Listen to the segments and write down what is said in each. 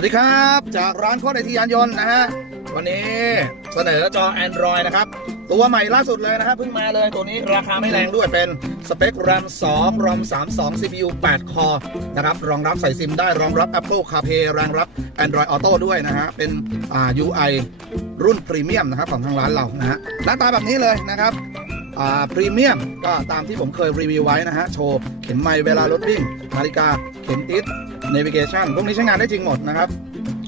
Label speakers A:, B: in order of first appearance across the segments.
A: วัสดีครับ จากร้านโคตรไอทียานยนต์นะฮะ วันนี้เสนอจอ Android นะครับ ตัวใหม่ล่าสุดเลยนะครับเพิ่งมาเลยตัวนี้ราคาไม่แรงด้วยเป็นสเปค RAM 2 ROM 32 CPU 8 คอนะครับ รองรับใส่ซิมได้รองรับ Apple CarPlay รองรับ Android Auto ด้วยนะฮะ เป็นอ่า UI รุ่นพรีเมียมนะครับของทางร้านเรานะฮะหน้าตาแบบนี้เลยนะครับอ่าพรีเมียมก็ตามที่ผมเคยรีวิวไว้นะฮะ โชว์ เข็มไมค์เวลารถวิ่ง นาฬิกาเข็มติด navigation พวกนี้ใช้งานได้จริงหมดนะครับ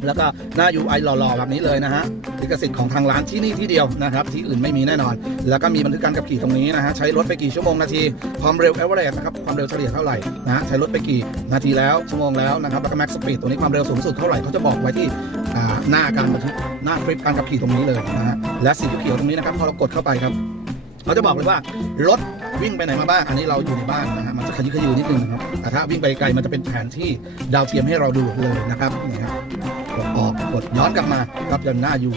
A: แล้วก็หน้า UI หล่อๆแบบนี้เลยนะฮะลิขสิทธิ์ของทางร้านที่นี่ที่เดียวนะครับ ที่อื่นไม่มีแน่นอน แล้วก็มีบันทึกการขับขี่ตรงนี้นะฮะใช้รถไปกี่ชั่วโมงนาที ความเร็ว average นะครับความเร็วเฉลี่ยเท่าไหร่นะฮะใช้รถไปกี่นาทีแล้วชั่วโมงแล้วนะครับแล้วก็ max speed ตัวนี้ความเร็วสูงสุดเท่าไหร่เขาจะบอกไว้ที่หน้าการบันทึกหน้าคลิปการขับขี่ตรงนี้เลยนะฮะและสีเขียวตรงนี้นะครับพอเรากดเข้าไปครับเขาจะบอกเลยว่ารถวิ่งไปไหนมาบ้าง อันนี้เราอยู่ในบ้านนะฮะ มันจ ขยิบขยือนิดนึงนะครับแต่ถ้าวิ่งไปไกลมันจะเป็นแผนที่ดาวเทียมให้เราดูเลยนะครับนี่ครับกดออกกดย้อนกลับมาครับยันหน้าอยู่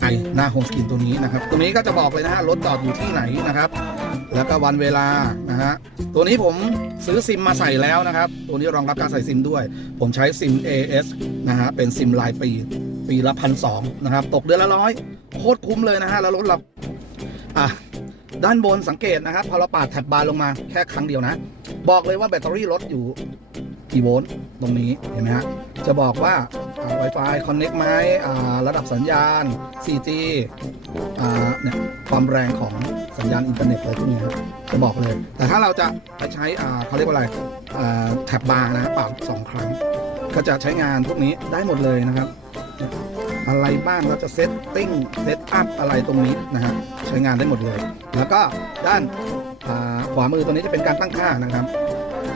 A: ไอหน้าโฮมสกรีนตัวนี้นะครับตรงนี้ก็จะบอกเลยนะฮะรถจอดอยู่ที่ไหนนะครับ แล้วก็วันเวลานะฮะตัวนี้ผมซื้อซิมมาใส่แล้วนะครับ ตัวนี้รองรับการใส่ซิมด้วย ผมใช้ซิม AS นะฮะเป็นซิมรายปี ปีละพันสองนะครับ ตกเดือนละร้อยโคตรคุ้มเลยนะฮะแล้วรถเราอะ ด้านบนสังเกตนะครับพอเราปาดแท็บบาร์ลงมาแค่ครั้งเดียวนะ บอกเลยว่าแบตเตอรี่รถอยู่กี่โวลต์ตรงนี้เห็นไหมฮะจะบอกว่า Wi-Fi Connect ไหมระดับสัญญาณ 4G เนี่ยความแรงของสัญญาณอินเทอร์เน็ตอะไรพวกนี้ครับจะบอกเลย แต่ถ้าเราจะไปใช้อ่าเขาเรียกว่าอะไรแท็บบาร์นะปาดสองครั้ง ก็จะใช้งานพวกนี้ได้หมดเลยนะครับ อะไรบ้างเราจะเซตติ้งเซตอัพอะไรตรงนี้นะฮะใช้งานได้หมดเลย แล้วก็ด้านขวามือตัวนี้จะเป็นการตั้งค่านะครับ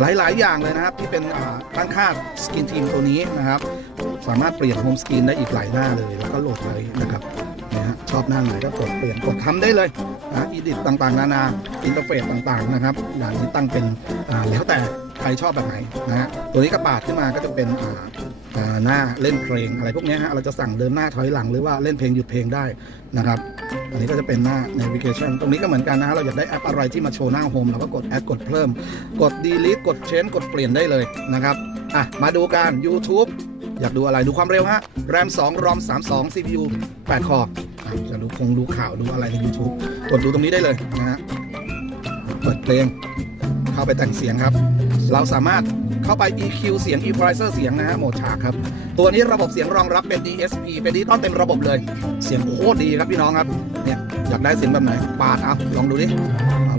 A: หลายๆ อย่างเลยนะครับที่เป็นตั้งค่าสกินทีมตัวนี้นะครับ สามารถเปลี่ยนโฮมสกรีนได้อีกหลายหน้าเลย แล้วก็โหลดไว้นะครับนะฮะชอบหน้าไหนก็กดเปลี่ยนกดทำได้เลยนะอีดิตต่างๆ นานาอินเทอร์เฟซต่างๆนะครับอย่างนี้ตั้งเป็นอ่าแล้วแต่ใครชอบแบบไหนนะฮะตัวนี้กระปาดขึ้นมาก็จะเป็นอ่า หน้าเล่นเพลงอะไรพวกนี้ฮะเราจะสั่งเดินหน้าถอยหลังหรือว่าเล่นเพลงหยุดเพลงได้นะครับ อันนี้ก็จะเป็นหน้า navigation ตรงนี้ก็เหมือนกันนะฮะเราอยากได้แอปอะไรที่มาโชว์หน้าโฮมเราก็กดแอดกดเพิ่ม กด delete กด change กดเปลี่ยนได้เลยนะครับอะมาดูกัน YouTube อยากดูอะไรดูความเร็วฮะ RAM 2 ROM 32 CPU 8คออะจะดูคงดูข่าวดูอะไรใน YouTube กดดูตรงนี้ได้เลยนะฮะเปิดเพลงเข้าไปแต่งเสียงครับ เราสามารถ เข้าไป EQ เสียง Equalizer เสียงนะฮะโหมดฉากครับ ตัวนี้ระบบเสียงรองรับเป็น DSP เป็นดิจิตอลเต็มระบบเลย เสียงโคตรดีครับพี่น้องครับ เนี่ยอยากได้เสียงแบบไหน ปาดเอาลองดูดิ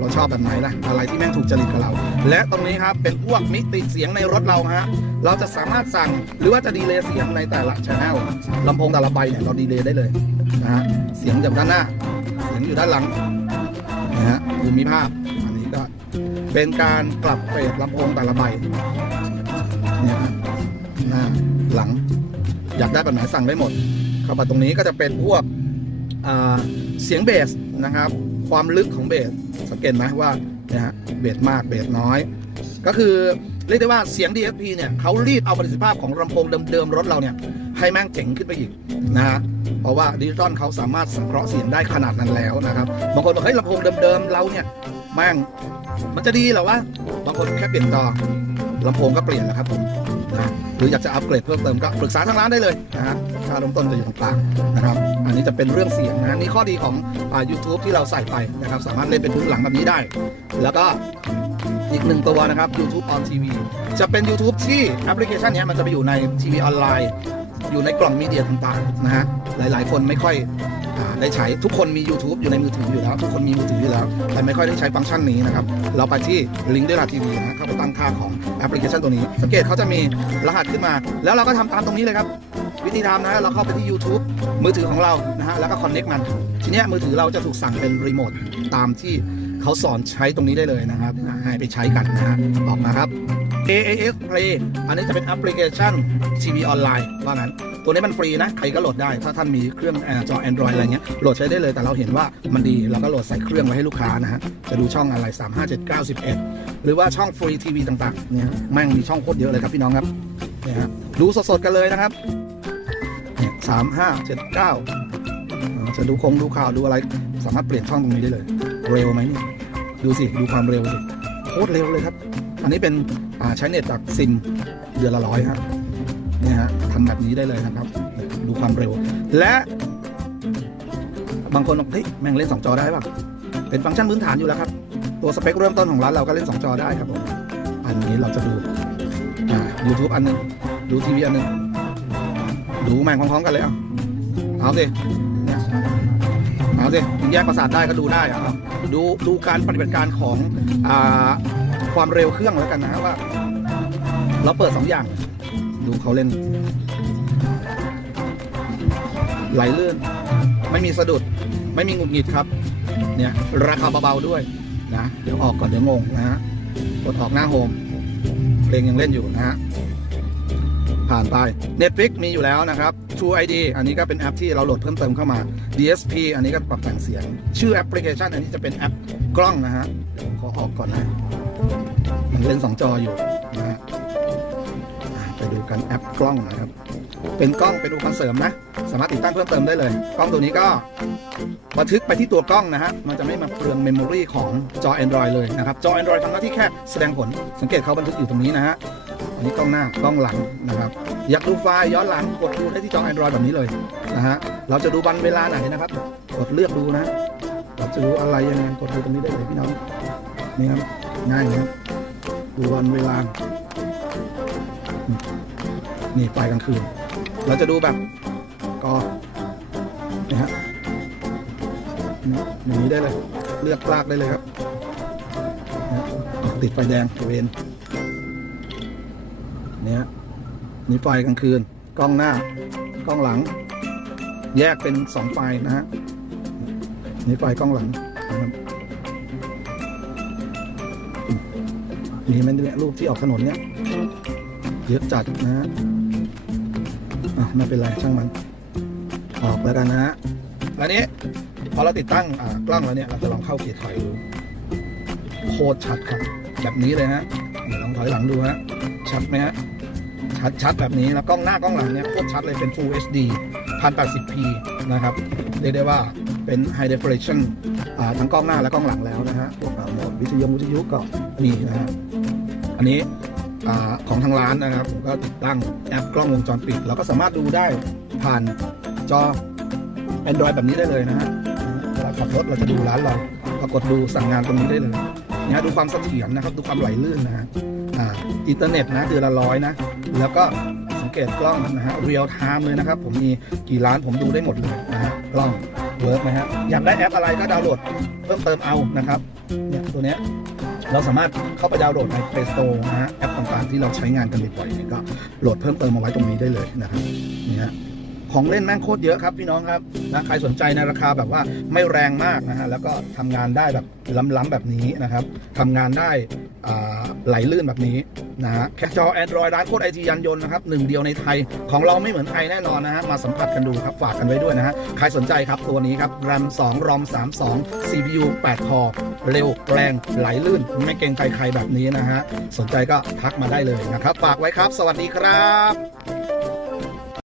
A: เราชอบแบบไหนนะอะไรที่แม่งถูกจริตกับเรา และตรงนี้ครับเป็นพวกมิติเสียงในรถเราฮะเราจะสามารถสั่งหรือว่าจะดีเลย์เสียงในแต่ละช anel ลำโพงแต่ละใบเนี่ยเราดีเลย์ได้เลยนะฮะเสียงจากด้านหน้า เสียงอยู่ด้านหลังนะฮะดูมีภาพอันนี้ก็เป็นการกลับเฟสลำโพงแต่ละใบ เนี่ยหน้าหลัง อยากได้แบบไหนสั่งได้หมด เข้ามาตรงนี้ก็จะเป็นพวกเสียงเบสนะครับ ความลึกของเบสสังเกตไหมว่าเนี่ยฮะเบสมากเบสน้อย ก็คือเรียกได้ว่าเสียง DSP เนี่ยเขารีดเอาประสิทธิภาพของลำโพงเดิมๆรถเราเนี่ยให้แม่งเจ๋งขึ้นไปอีกนะฮะเพราะว่าดิจิตอลเขาสามารถสังเคราะห์เสียงได้ขนาดนั้นแล้วนะครับบางคนบอกเฮ้ยลำโพงเดิมๆเราเนี่ยแม่งมันจะดีเหรอวะบางคนแค่เปลี่ยนจอ ลำโพงก็เปลี่ยนนะครับผมนะหรืออยากจะอัปเกรดเพิ่มเติมก็ปรึกษาทางร้านได้เลยนะฮะค่าเริ่มต้นจะอยู่ตรงกลางนะครับ อันนี้จะเป็นเรื่องเสียงนะนี่ข้อดีของอ่า YouTube ที่เราใส่ไปนะครับ สามารถเล่นเป็นพื้นหลังแบบนี้ได้ แล้วก็อีกหนึ่งตัวนะครับ YouTube on TV จะเป็น YouTube ที่แอปพลิเคชันนี้มันจะไปอยู่ในทีวีออนไลน์ อยู่ในกล่องมีเดียต่างๆนะฮะหลายๆ คนไม่ค่อย ได้ใช้ทุกคนมี YouTube อยู่ในมือถืออยู่แล้ว ทุกคนมีมือถืออยู่แล้ว แต่ไม่ค่อยได้ใช้ฟังก์ชันนี้นะครับ เราไปที่ลิงก์ด้วยลาทีวีนะเข้าไปตั้งค่าของแอปพลิเคชันตัวนี้ สังเกตเขาจะมีรหัสขึ้นมา แล้วเราก็ทำตามตรงนี้เลยครับ วิธีทำนะเราเข้าไปที่ YouTube มือถือของเรานะฮะแล้วก็คอนเน็กมัน ทีนี้มือถือเราจะถูกสั่งเป็นรีโมทตามที่เขาสอนใช้ตรงนี้ได้เลยนะครับให้ไปใช้กันนะฮะออกมาครับ AAS Play อันนี้จะเป็นแอปพลิเคชันทีวีออนไลน์ว่างั้น ตัวนี้มันฟรีนะ ใครก็โหลดได้ ถ้าท่านมีเครื่องเอ่อจอ Android อะไรเงี้ย โหลดใช้ได้เลย แต่เราเห็นว่ามันดี เราก็โหลดใส่เครื่องไว้ให้ลูกค้านะฮะ จะดูช่องอะไร 3 5 7 9 11 หรือว่าช่องฟรีทีวีต่างๆ เนี่ย แม่งมีช่องโคตรเยอะเลยครับพี่น้องครับเนี่ยฮะดูสดๆกันเลยนะครับเนี่ยสามห้าเจ็ดเก้าจะดูคงดูข่าวดูอะไร สามารถเปลี่ยนช่องตรงนี้ได้เลย เร็วไหมเนี่ย ดูสิ ดูความเร็วสิ โคตรเร็วเลยครับ อันนี้เป็นใช้เน็ตจากซิมเดือนละร้อยฮะเนี่ยฮะทำแบบนี้ได้เลยนะครับ ดูความเร็ว และบางคนบอกเฮ้ยแม่งเล่น 2 จอได้ป่ะ เป็นฟังก์ชันพื้นฐานอยู่แล้วครับ ตัวสเปคเริ่มต้นของร้านเราก็เล่น 2 จอได้ครับผมอันนี้เราจะดูอ่า YouTube อันหนึง ดูทีวีอันหนึง ดูแม่งพร้อมๆกันเลยเอาเอาสิเอาสิแยกประสาทได้ก็ดูได้อะดูดูการปฏิบัติการของอ่า ความเร็วเครื่องแล้วกันนะว่า เราเปิดสองอย่าง ดูเขาเล่น ไหลลื่น ไม่มีสะดุด ไม่มีงุดหงิดครับ เนี่ย ราคาเบาๆด้วยนะ เดี๋ยวออกก่อนเดี๋ยวงงนะฮะกดออกหน้าโฮมเพลงยังเล่นอยู่นะฮะผ่านไป Netflix มีอยู่แล้วนะครับ True ID อันนี้ก็เป็นแอปที่เราโหลดเพิ่มเติมเข้ามา DSP อันนี้ก็ปรับแต่งเสียง ชื่อแอปพลิเคชัน อันนี้จะเป็นแอปกล้องนะฮะเดี๋ยวขอออกก่อนนะ มันเล่นสองจออยู่นะฮะไปดูกันแอปกล้องนะครับ เป็นกล้องเป็นอุปกรณ์เสริมนะ สามารถติดตั้งเพิ่มเติมได้เลย กล้องตัวนี้ก็บันทึกไปที่ตัวกล้องนะฮะ มันจะไม่มาเปลืองเมมโมรีของจอ Android เลยนะครับ จอ Android ทำหน้าที่แค่แสดงผล สังเกตเขาบันทึกอยู่ตรงนี้นะฮะ อันนี้กล้องหน้ากล้องหลังนะครับ อยากดูไฟล์ย้อนหลังกดดูได้ที่จอ Android แบบนี้เลยนะฮะเราจะดูวันเวลาไหนนะครับ กดเลือกดูนะเราจะดูอะไรยังไงกดดูตรงนี้ได้เลยพี่น้องนี่ครับง่ายนะครับดูวันเวลา นี่ไฟกลางคืน เราจะดูแบบก็นี่ฮะอย่างนี้ได้เลย เลือกลากได้เลยครับ ติดไฟแดงเวน เนี่ยนี่ไฟกลางคืน กล้องหน้ากล้องหลัง แยกเป็นสองไฟนะฮะนี่ไฟกล้องหลังนะครับมีไหมเนี่ยรูปที่ออกถนนเนี่ยเยอะจัดนะฮะอะไม่เป็นไรช่างมัน ออกแล้วกันนะฮะแล้วนี้พอเราติดตั้งกล้องแล้วเนี่ยเราจะลองเข้าเกียร์ถอยดูโคตรชัดครับ แบบนี้เลยฮะลองถอยหลังดูฮะชัดไหมฮะ ชัดชัดแบบนี้แล้วกล้องหน้ากล้องหลังเนี่ยโคตรชัดเลยเป็น Full HD 1080p นะครับเรียกได้ว่าเป็น High Definition ทั้งกล้องหน้าและกล้องหลังแล้วนะฮะพวกอ่าโหมดวิทยุวิทยุก็มีนะฮะอันนี้อาของทางร้านนะครับผมก็ติดตั้งแอปกล้องวงจรปิด เราก็สามารถดูได้ผ่านจอ Android แบบนี้ได้เลยนะฮะเวลาขับรถเราจะดูร้านเราก็กดดูสั่งงานตรงนี้ได้เลยนะดูความเสถียรนะครับ ดูความไหลลื่นนะฮะ อินเทอร์เน็ตนะเดือนละร้อยนะ แล้วก็สังเกตกล้องนะฮะเรียลไทม์เลยนะครับ ผมมีกี่ร้านผมดูได้หมดเลยนะฮะกล้องเวิร์กไหมฮะอยากได้แอปอะไรก็ดาวน์โหลดเพิ่มเติมเอานะครับเนี่ยตัวเนี้ยเราสามารถเข้าไปดาวน์โหลดใน Play Store นะฮะแอปต่างๆที่เราใช้งานกันบ่อยๆเนี่ยก็โหลดเพิ่มเติมมาไว้ตรงนี้ได้เลยนะครับนี่ฮะ ของเล่นแม่งโคตรเยอะครับพี่น้องครับนะใครสนใจในราคาแบบว่าไม่แรงมากนะฮะแล้วก็ทำงานได้แบบล้ำๆแบบนี้นะครับทำงานได้ไหลลื่นแบบนี้นะฮะแค่จอ Android ร้านโคตรไอทียานยนต์นะครับหนึ่งเดียวในไทยของเราไม่เหมือนใครแน่นอนนะฮะมาสัมผัสกันดูครับฝากกันไว้ด้วยนะฮะใครสนใจครับตัวนี้ครับ RAM 2 ROM 32 CPU 8คอเร็วแรงไหลลื่น ไม่เกรงใจใครแบบนี้นะฮะสนใจก็ทักมาได้เลยนะครับ ฝากไว้ครับ สวัสดีครับ